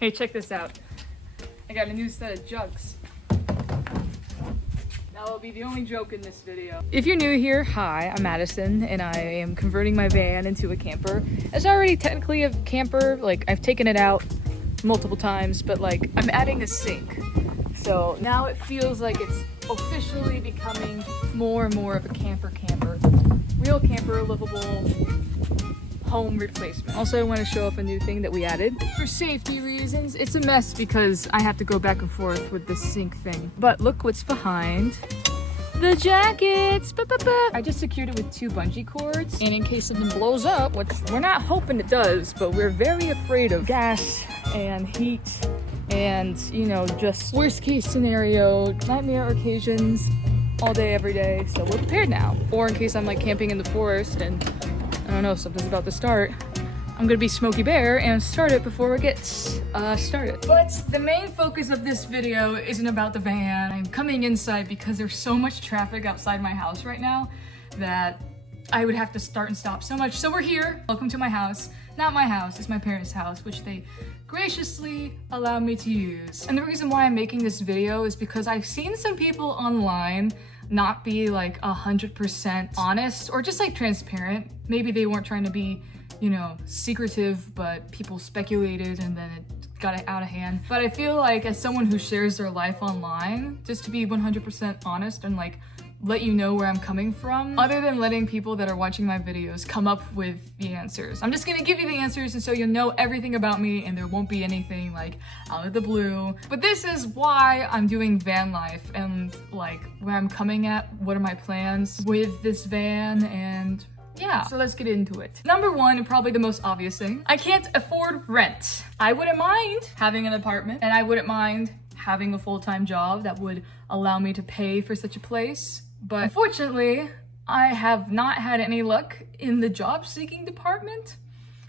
Hey, check this out. I got a new set of jugs. That'll be the only joke in this video. If you're new here, hi, I'm Madison, and I am converting my van into a camper. It's already technically a camper, like I've taken it out multiple times, but like I'm adding a sink. So now it feels like it's officially becoming more and more of a camper. Real camper, livable home replacement. Also, I want to show off a new thing that we added. For safety reasons, it's a mess because I have to go back and forth with this sink thing. But look what's behind the jackets. I just secured it with 2 bungee cords, and in case something blows up, which we're not hoping it does, but we're very afraid of gas and heat and, you know, just worst case scenario, nightmare occasions all day, every day. So we're prepared now. Or in case I'm like camping in the forest and I don't know, something's about to start, I'm gonna be Smokey Bear and start it before it gets started. But the main focus of this video isn't about the van. I'm coming inside because there's so much traffic outside my house right now that I would have to start and stop so much. So we're here. Welcome to my house. Not my house, it's my parents' house, which they graciously allowed me to use. And the reason why I'm making this video is because I've seen some people online not be like 100% honest or just like transparent. Maybe they weren't trying to be, you know, secretive, but people speculated and then it got out of hand. But I feel like as someone who shares their life online, just to be 100% honest and like let you know where I'm coming from, other than letting people that are watching my videos come up with the answers. I'm just gonna give you the answers and so you'll know everything about me and there won't be anything like out of the blue. But this is why I'm doing van life and like where I'm coming at, what are my plans with this van, and yeah, so let's get into it. Number one, and probably the most obvious thing, I can't afford rent. I wouldn't mind having an apartment and I wouldn't mind having a full-time job that would allow me to pay for such a place. But unfortunately, I have not had any luck in the job seeking department,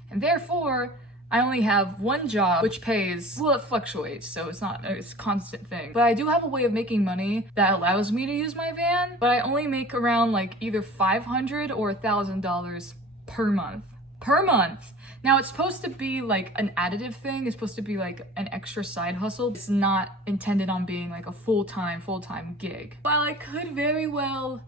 and therefore I only have one job which pays, well, it fluctuates, so it's not a constant thing. But I do have a way of making money that allows me to use my van, but I only make around like either $500 or $1,000 per month. Per month. Now it's supposed to be like an additive thing. It's supposed to be like an extra side hustle. It's not intended on being like a full-time gig. While I could very well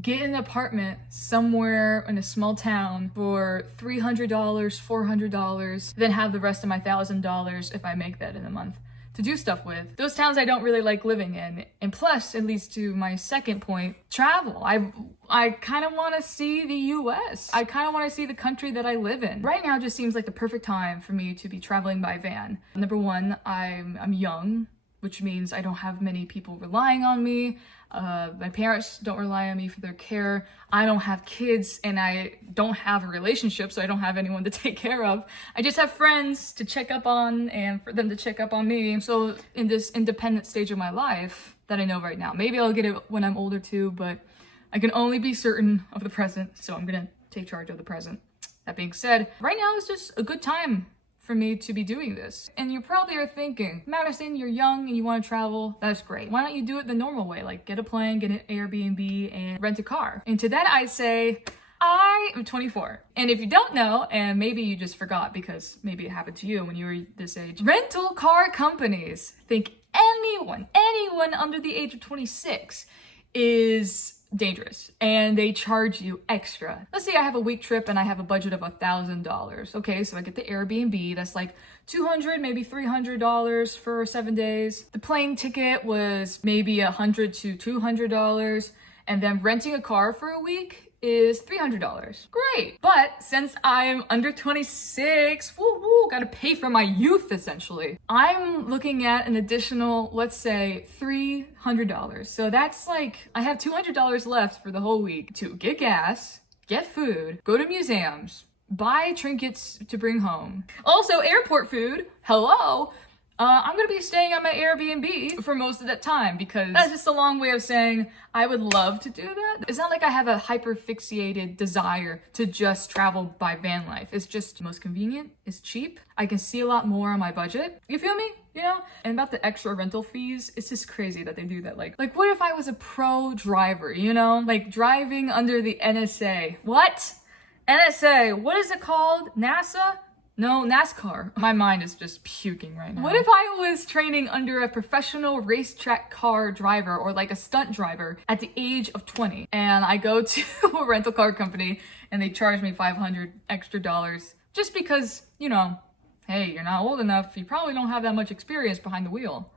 get an apartment somewhere in a small town for $300, $400, then have the rest of my $1,000 if I make that in a month to do stuff with. Those towns I don't really like living in. And plus, it leads to my second point, travel. I kind of want to see the US. I kind of want to see the country that I live in. Right now just seems like the perfect time for me to be traveling by van. Number one, I'm young, which means I don't have many people relying on me. My parents don't rely on me for their care. I don't have kids and I don't have a relationship, so I don't have anyone to take care of. I just have friends to check up on and for them to check up on me. So in this independent stage of my life that I know right now, maybe I'll get it when I'm older too, but I can only be certain of the present, so I'm gonna take charge of the present. That being said, right now is just a good time for me to be doing this. And you probably are thinking, Madison, you're young and you want to travel. That's great. Why don't you do it the normal way? Like get a plane, get an Airbnb, and rent a car. And to that I say, I am 24. And if you don't know, and maybe you just forgot because maybe it happened to you when you were this age, rental car companies think anyone under the age of 26 is dangerous and they charge you extra. Let's say I have a week trip and I have a budget of $1,000. Okay, so I get the Airbnb, that's like $200, maybe $300 for 7 days. The plane ticket was maybe $100 to $200, and then renting a car for a week is $300. Great. But since I'm under 26, gotta pay for my youth essentially. I'm looking at an additional, let's say $300. So that's like, I have $200 left for the whole week to get gas, get food, go to museums, buy trinkets to bring home. Also airport food, hello. I'm gonna be staying at my Airbnb for most of that time because that's just a long way of saying I would love to do that. It's not like I have a hyper-fixated desire to just travel by van life. It's just most convenient, it's cheap, I can see a lot more on my budget. You feel me? You know? And about the extra rental fees, it's just crazy that they do that. Like what if I was a pro driver, you know? Like driving under the NSA. What? NSA, what is it called? NASA? No, NASCAR. My mind is just puking right now. What if I was training under a professional racetrack car driver or like a stunt driver at the age of 20 and I go to a rental car company and they charge me $500 extra just because, you know, hey, you're not old enough, you probably don't have that much experience behind the wheel.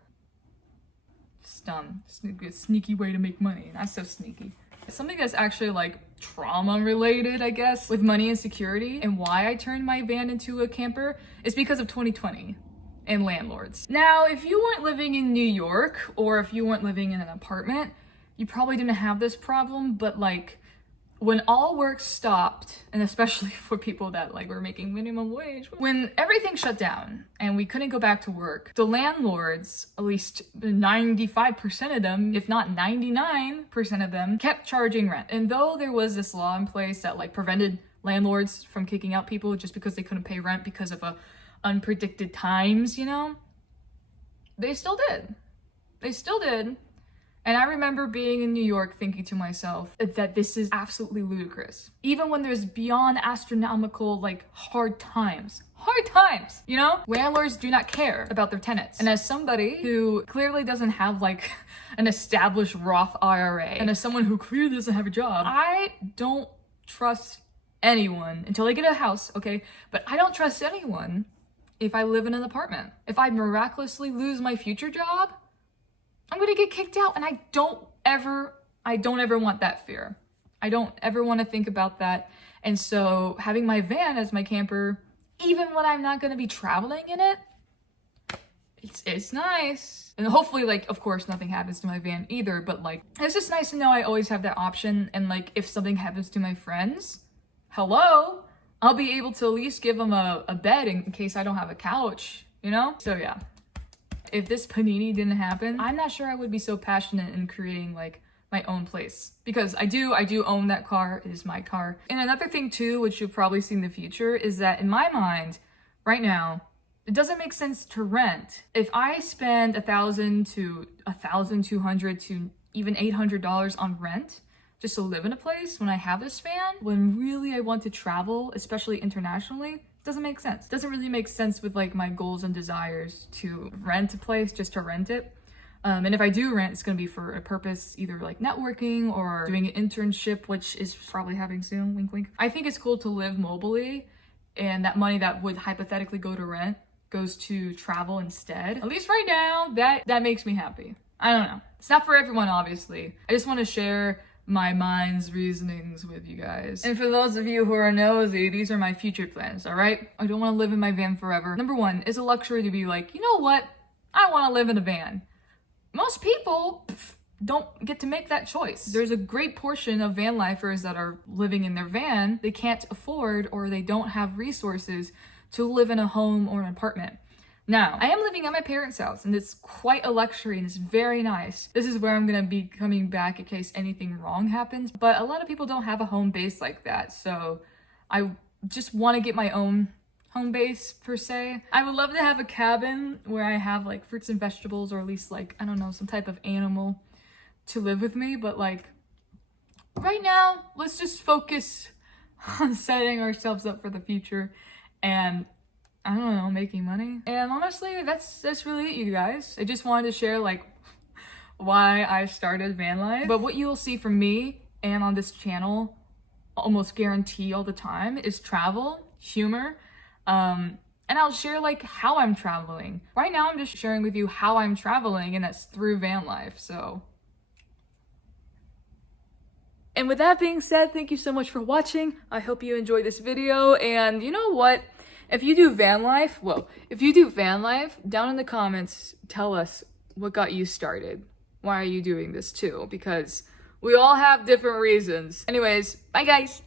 Just a sneaky way to make money. Not so sneaky. Something that's actually like trauma related, I guess, with money and security, and why I turned my van into a camper is because of 2020 and landlords. Now, if you weren't living in New York or if you weren't living in an apartment, you probably didn't have this problem, but like when all work stopped, and especially for people that like were making minimum wage, when everything shut down and we couldn't go back to work, the landlords, at least 95% of them, if not 99% of them, kept charging rent. And though there was this law in place that like prevented landlords from kicking out people just because they couldn't pay rent because of unpredicted times, you know, they still did. They still did. And I remember being in New York thinking to myself that this is absolutely ludicrous. Even when there's beyond astronomical, like, hard times, you know? Landlords do not care about their tenants. And as somebody who clearly doesn't have, like, an established Roth IRA, and as someone who clearly doesn't have a job, I don't trust anyone until I get a house, okay? But I don't trust anyone if I live in an apartment. If I miraculously lose my future job, I'm gonna get kicked out, and I don't ever want that fear. I don't ever want to think about that. And so having my van as my camper, even when I'm not gonna be traveling in it, it's nice. And hopefully, like, of course, nothing happens to my van either, but like, it's just nice to know I always have that option. And like, if something happens to my friends, hello, I'll be able to at least give them a bed in case I don't have a couch, you know? So yeah. If this panini didn't happen, I'm not sure I would be so passionate in creating like my own place, because I do own that car. It is my car. And another thing too, which you'll probably see in the future, is that in my mind right now, it doesn't make sense to rent. If I spend $1,000 to $1,200 to even $800 on rent just to live in a place when I have this van, when really I want to travel, especially internationally, doesn't make sense. Doesn't really make sense with like my goals and desires to rent a place just to rent it. And if I do rent, it's gonna be for a purpose, either like networking or doing an internship, which is probably happening soon, wink wink. I think it's cool to live mobily, and that money that would hypothetically go to rent goes to travel instead. At least right now, that makes me happy. I don't know. It's not for everyone, obviously. I just wanna share my mind's reasonings with you guys. And for those of you who are nosy, these are my future plans, all right? I don't want to live in my van forever. Number one, it's a luxury to be like, you know what? I want to live in a van. Most people don't get to make that choice. There's a great portion of van lifers that are living in their van. They can't afford, or they don't have resources to live in a home or an apartment. Now, I am living at my parents' house, and it's quite a luxury, and it's very nice. This is where I'm gonna be coming back in case anything wrong happens, but a lot of people don't have a home base like that, so I just want to get my own home base, per se. I would love to have a cabin where I have like fruits and vegetables, or at least like, I don't know, some type of animal to live with me, but like, right now, let's just focus on setting ourselves up for the future, and I don't know, making money. And honestly, that's really it, you guys. I just wanted to share like why I started van life. But what you'll see from me and on this channel, almost guarantee all the time, is travel, humor, and I'll share like how I'm traveling. Right now, I'm just sharing with you how I'm traveling, and that's through van life, so. And with that being said, thank you so much for watching. I hope you enjoyed this video, and you know what? If you do van life, down in the comments, tell us what got you started. Why are you doing this too? Because we all have different reasons. Anyways, bye guys.